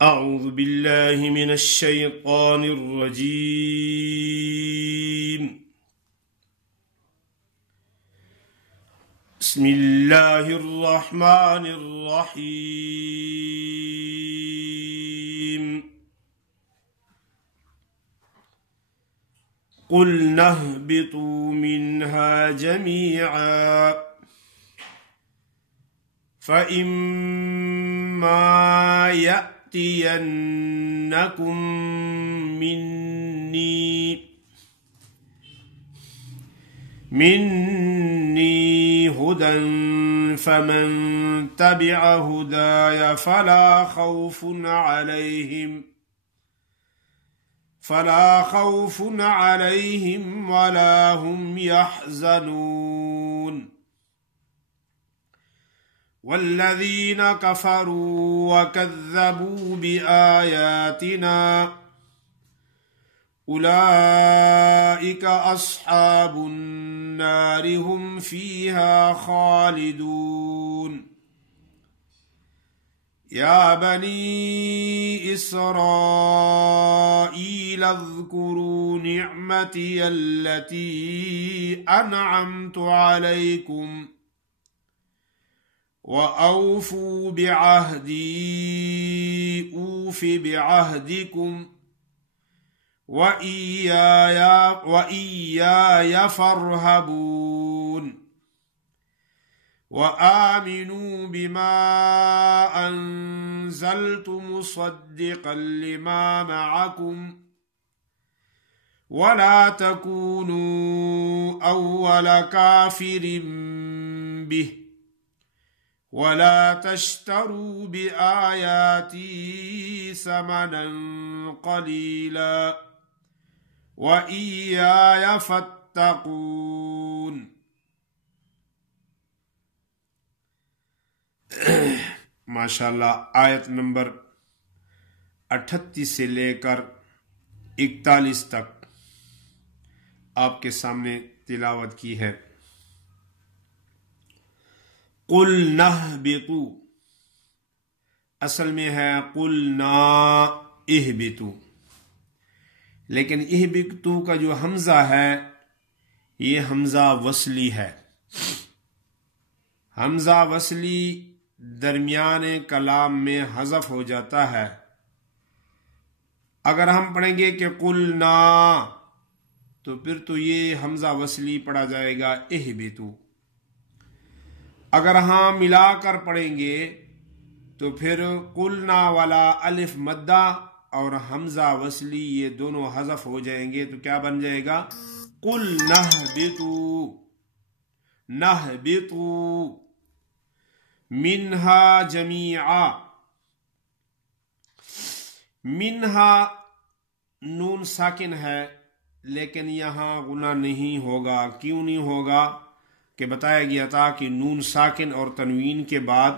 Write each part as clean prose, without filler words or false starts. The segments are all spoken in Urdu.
أعوذ بالله من الشيطان الرجيم. بسم الله الرحمن الرحيم. قُلْنَا اهْبِطُوا مِنْهَا جَمِيعًا فَإِمَّا يَأْتِيَنَّكُمْ مِنِّي هُدًى فَمَنْ تَبِعَ هُدَايَ فَلَا خوف عليهم ولا هم يحزنون. والذين كفروا وكذبوا بآياتنا أولئك أصحاب النار هم فيها خالدون. يا بني إسرائيل اذكروا نعمتي التي أنعمت عليكم وأوفوا بعهدي أوف بعهدكم وإياي فارهبون. وآمنوا بما أنزلت مصدقا لما معكم ولا تكونوا أول كافر به ولا تشتروا بآياتي ثمنا قليلا وإياي فاتقون. ماشاءاللہ آیت نمبر 38 سے لے کر 41 تک آپ کے سامنے تلاوت کی ہے. قُلْنَا اهْبِطُوا اصل میں ہے قُلْنَا اهْبِطُوا، لیکن اهْبِطُوا کا جو حمزہ ہے یہ حمزہ وصلی ہے. حمزہ وصلی درمیان کلام میں حذف ہو جاتا ہے. اگر ہم پڑھیں گے کہ قُلْنَا تو پھر تو یہ حمزہ وصلی پڑھا جائے گا اهْبِطُوا. اگر ہاں ملا کر پڑھیں گے تو پھر قُلْنَا والا الف مدہ اور حمزہ وصلی یہ دونوں حذف ہو جائیں گے تو کیا بن جائے گا؟ قُلْنَا اهْبِطُوا نَهْبِطُوا منہا جمیعا. منہا نون ساکن ہے لیکن یہاں غنہ نہیں ہوگا. کیوں نہیں ہوگا؟ کہ بتایا گیا تھا کہ نون ساکن اور تنوین کے بعد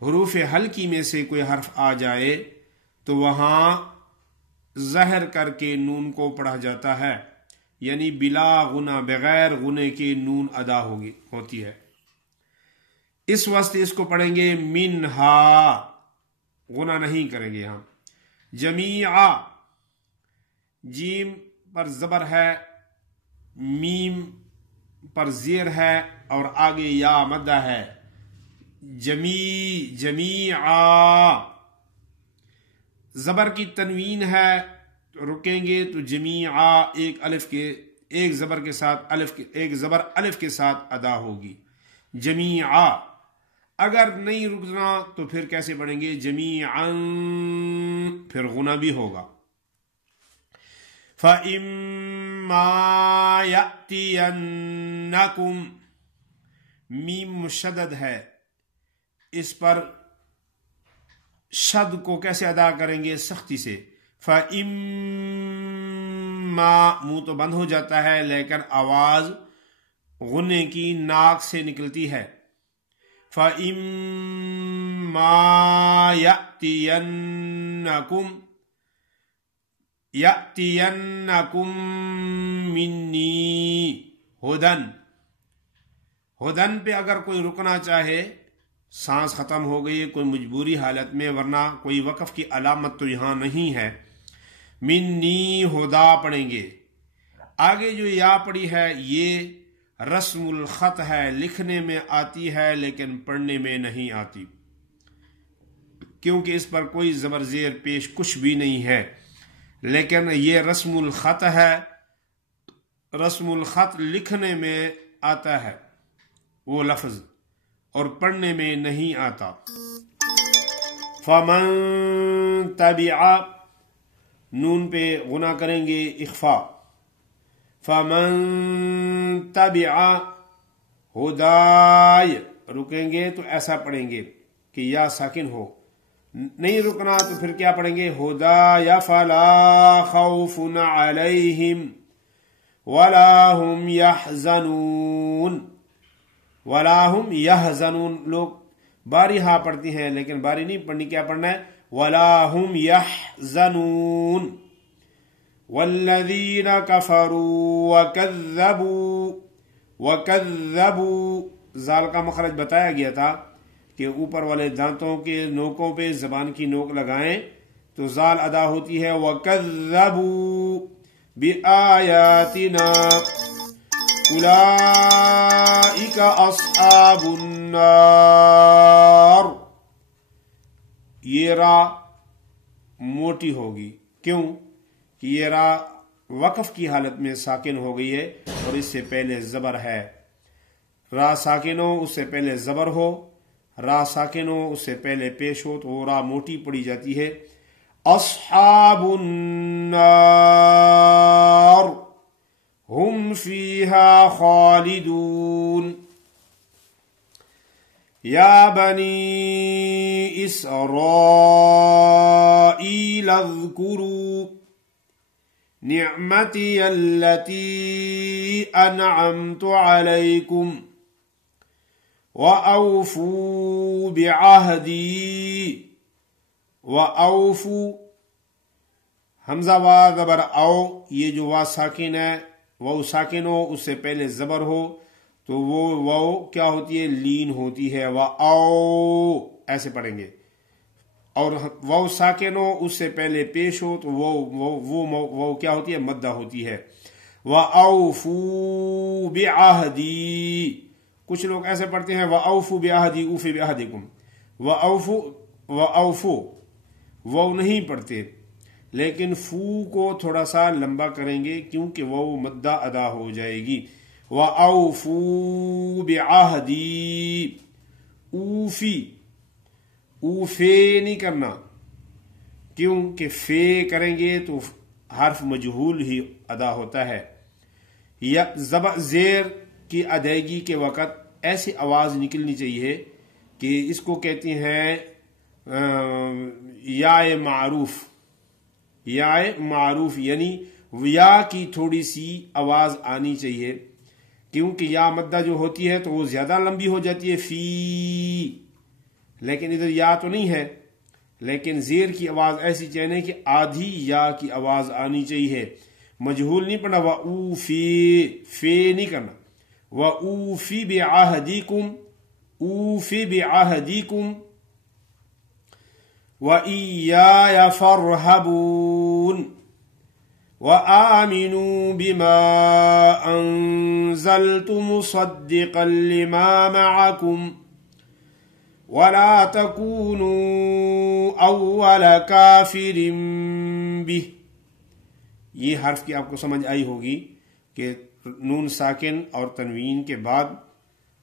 حروف حلقی میں سے کوئی حرف آ جائے تو وہاں ظاہر کر کے نون کو پڑھا جاتا ہے، یعنی بلا غنہ بغیر غنے کے نون ادا ہوتی ہے. اس وقت اس کو پڑھیں گے منہا، غنہ نہیں کریں گے ہم. جمیعا جیم پر زبر ہے، میم پر زیر ہے اور آگے یا مدہ ہے. جمیعا زبر کی تنوین ہے، رکیں گے تو جمیعا ایک زبر الف کے ساتھ ادا ہوگی. جمیعا اگر نہیں رکنا تو پھر کیسے پڑھیں گے؟ جمیعاً پھر غنہ بھی ہوگا. فَإِمَّا يَأْتِيَنَّكُمْ میم مشدد ہے، اس پر شد کو کیسے ادا کریں گے؟ سختی سے. فَإِمَّا منہ تو بند ہو جاتا ہے لیکن آواز غنے کی ناک سے نکلتی ہے. فَإِمَّا يَأْتِيَنَّكُمْ مِنِّي ہدن. ہدن پہ اگر کوئی رکنا چاہے سانس ختم ہو گئی کوئی مجبوری حالت میں، ورنہ کوئی وقف کی علامت تو یہاں نہیں ہے۔ منی ہدا پڑھیں گے۔ آگے جو یا پڑھی ہے یہ رسم الخط ہے، لکھنے میں آتی ہے لیکن پڑھنے میں نہیں آتی، کیونکہ اس پر کوئی زبر زیر پیش کچھ بھی نہیں ہے، لیکن یہ رسم الخط ہے۔ رسم الخط لکھنے میں آتا ہے وہ لفظ، اور پڑھنے میں نہیں آتا۔ فمن تبع، نون پہ غنہ کریں گے اخفا، فمن تبع ہدای، رکیں گے تو ایسا پڑھیں گے کہ یا ساکن ہو، نہیں رکنا تو پھر کیا پڑھیں گے؟ ہدای فلا خوف علیہم ولا هم يحزنون، ولا هم يحزنون، لوگ باری ہاں پڑھتی ہیں لیکن باری نہیں پڑھنی، کیا پڑھنا ہے؟ ولا هم يحزنون۔ والذین کفروا وکذبوا، زال کا مخرج بتایا گیا تھا کہ اوپر والے دانتوں کے نوکوں پہ زبان کی نوک لگائیں تو زال ادا ہوتی ہے۔ وکذبوا بآیاتنا اولئک اصحاب النار، یہ را موٹی ہوگی، کیوں کہ یہ را وقف کی حالت میں ساکن ہو گئی ہے اور اس سے پہلے زبر ہے۔ را ساکن ہو اس سے پہلے زبر ہو، را ساکن ہو اس سے پہلے پیش ہو تو وہ را موٹی پڑی جاتی ہے۔ اصحاب النار ہم فیہا خالدون۔ یا بنی اسرائیل اذکروا نعمتی التي انعمت علیکم وأوفوا بعہدی، وأوفوا حمزہ وا زبر او، یہ جو وا ساکن ہے وہ ساکن ہو اس سے پہلے زبر ہو تو وہ واو کیا ہوتی ہے؟ لین ہوتی ہے، وَأَو ایسے پڑھیں گے، اور واو ساکن ہو اس سے پہلے پیش ہو تو وہ کیا ہوتی ہے؟ مدہ ہوتی ہے۔ وَأَوْفُوا بِعَہْدِي، کچھ لوگ ایسے پڑھتے ہیں وَأَوْفُوا بِعَہْدِي اوفی بِعَہْدِكُمْ، وَأَوْفُوا وہ نہیں پڑھتے، لیکن فو کو تھوڑا سا لمبا کریں گے کیونکہ وہ مدہ ادا ہو جائے گی۔ وَأَوْفُوا بِعَہْدِي، اوفی اوفے نہیں کرنا، کیوں کہ فے کریں گے تو حرف مجہول ہی ادا ہوتا ہے۔ یا زیر کی ادائیگی کے وقت ایسی آواز نکلنی چاہیے کہ اس کو کہتے ہیں یا معروف، یا معروف یعنی یا کی تھوڑی سی آواز آنی چاہیے، کیونکہ یا مدہ جو ہوتی ہے تو وہ زیادہ لمبی ہو جاتی ہے فی، لیکن ادھر یا تو نہیں ہے، لیکن زیر کی آواز ایسی چاہیے کہ آدھی یا کی آواز آنی چاہیے، مجہول نہیں پڑھنا، وَأُوفِي فے نہیں کرنا، وَأُوفِي بِعَہْدِكُمْ اوفی بعہدِكُمْ وَإِيَّايَ فَارْهَبُونِ وَآمِنُوا بِمَا أَنزَلْتُ مُصَدِّقًا لِمَا مَعَكُمْ وَلَا تَكُونُوا أَوَّلَ كَافِرٍ بِهِ۔ یہ حرف کی آپ کو سمجھ آئی ہوگی کہ نون ساکن اور تنوین کے بعد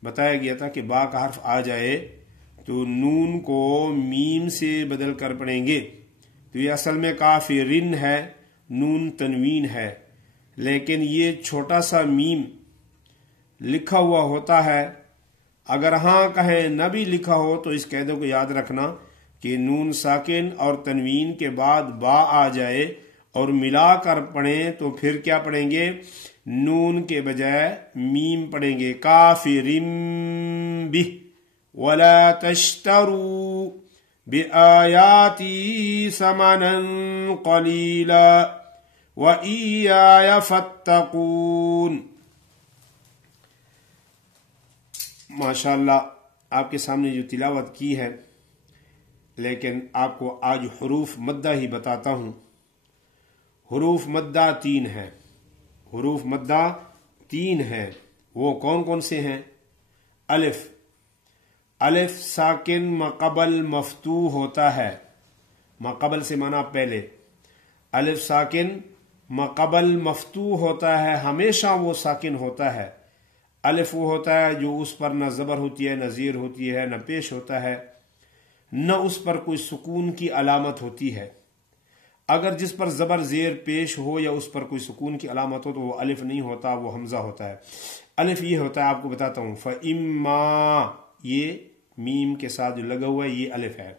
بتایا گیا تھا کہ با کا حرف آ جائے تو نون کو میم سے بدل کر پڑھیں گے، تو یہ اصل میں کافرن ہے، نون تنوین ہے، لیکن یہ چھوٹا سا میم لکھا ہوا ہوتا ہے، اگر ہاں کہیں نہ بھی لکھا ہو تو اس قاعدے کو یاد رکھنا کہ نون ساکن اور تنوین کے بعد با آ جائے اور ملا کر پڑھیں تو پھر کیا پڑھیں گے؟ نون کے بجائے میم پڑھیں گے، کافرم بہ ولا تشتروا بآیاتی ثمنا قلیلا وإیایا فاتقون۔ ماشاءاللہ آپ کے سامنے جو تلاوت کی ہے، لیکن آپ کو آج حروف مدہ ہی بتاتا ہوں۔ حروف مدہ 3 ہیں، حروف مدہ 3 ہیں۔ وہ کون کون سے ہیں؟ الف، الف ساکن مقبل مفتوح ہوتا ہے، مقبل سے مانا پہلے، الف ساکن مقبل مفتوح ہوتا ہے، ہمیشہ وہ ساکن ہوتا ہے۔ الف وہ ہوتا ہے جو اس پر نہ زبر ہوتی ہے، نہ زیر ہوتی ہے، نہ پیش ہوتا ہے، نہ اس پر کوئی سکون کی علامت ہوتی ہے۔ اگر جس پر زبر زیر پیش ہو یا اس پر کوئی سکون کی علامت ہو تو وہ الف نہیں ہوتا، وہ حمزہ ہوتا ہے۔ الف یہ ہوتا ہے، آپ کو بتاتا ہوں، فَإِمَّا، یہ میم کے ساتھ جو لگا ہوا ہے یہ الف ہے۔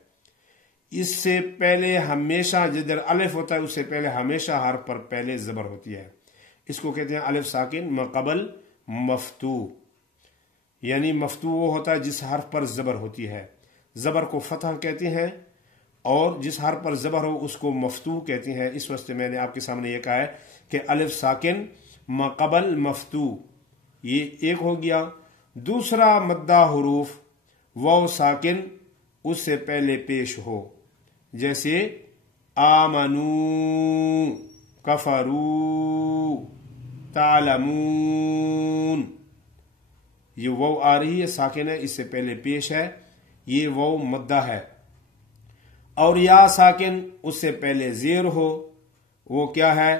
اس سے پہلے ہمیشہ جدھر الف ہوتا ہے اس سے پہلے ہمیشہ حرف پر پہلے زبر ہوتی ہے، اس کو کہتے ہیں الف ساکن مقبل مفتوح، یعنی مفتوح وہ ہوتا ہے جس حرف پر زبر ہوتی ہے، زبر کو فتح کہتے ہیں اور جس حرف پر زبر ہو اس کو مفتوح کہتے ہیں۔ اس واسطے میں نے آپ کے سامنے یہ کہا ہے کہ الف ساکن مقبل مفتوح، یہ ایک ہو گیا۔ دوسرا مدہ حروف واو ساکن اس سے پہلے پیش ہو، جیسے آمنو، کفرو، تعلمون، یہ واو آ رہی ہے ساکن ہے، اس سے پہلے پیش ہے، یہ واو مدہ ہے۔ اور یا ساکن اس سے پہلے زیر ہو، وہ کیا ہے؟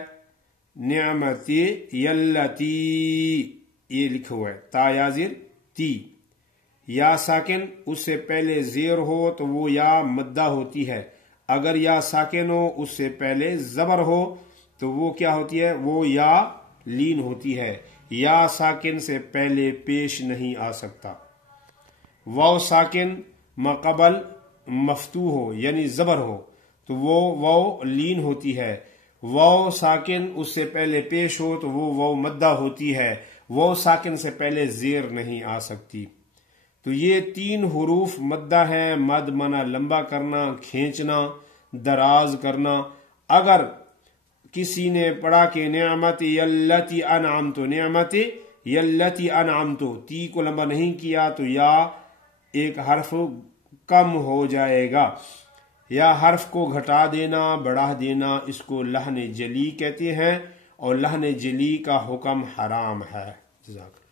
نعمتی یلتی، یہ لکھا ہوا ہے تا یا زیر تی۔ یا ساکن اس سے پہلے زیر ہو تو وہ یا مدہ ہوتی ہے، اگر یا ساکن ہو اس سے پہلے زبر ہو تو وہ کیا ہوتی ہے؟ وہ یا لین ہوتی ہے، یا ساکن سے پہلے پیش نہیں آ سکتا۔ واو ساکن مقبل مفتوح ہو یعنی زبر ہو تو وہ واو لین ہوتی ہے، واو ساکن اس سے پہلے پیش ہو تو وہ واو مدہ ہوتی ہے، واو ساکن سے پہلے زیر نہیں آ سکتی۔ تو یہ 3 حروف مدہ ہیں، مد منا لمبا کرنا، کھینچنا، دراز کرنا۔ اگر کسی نے پڑھا کہ نعمت یلتی انعمت، نعمت یلتی انعمت، تی کو لمبا نہیں کیا تو یا ایک حرف کم ہو جائے گا، یا حرف کو گھٹا دینا، بڑھا دینا، اس کو لحن جلی کہتے ہیں، اور لحن جلی کا حکم حرام ہے۔ جزاک اللہ۔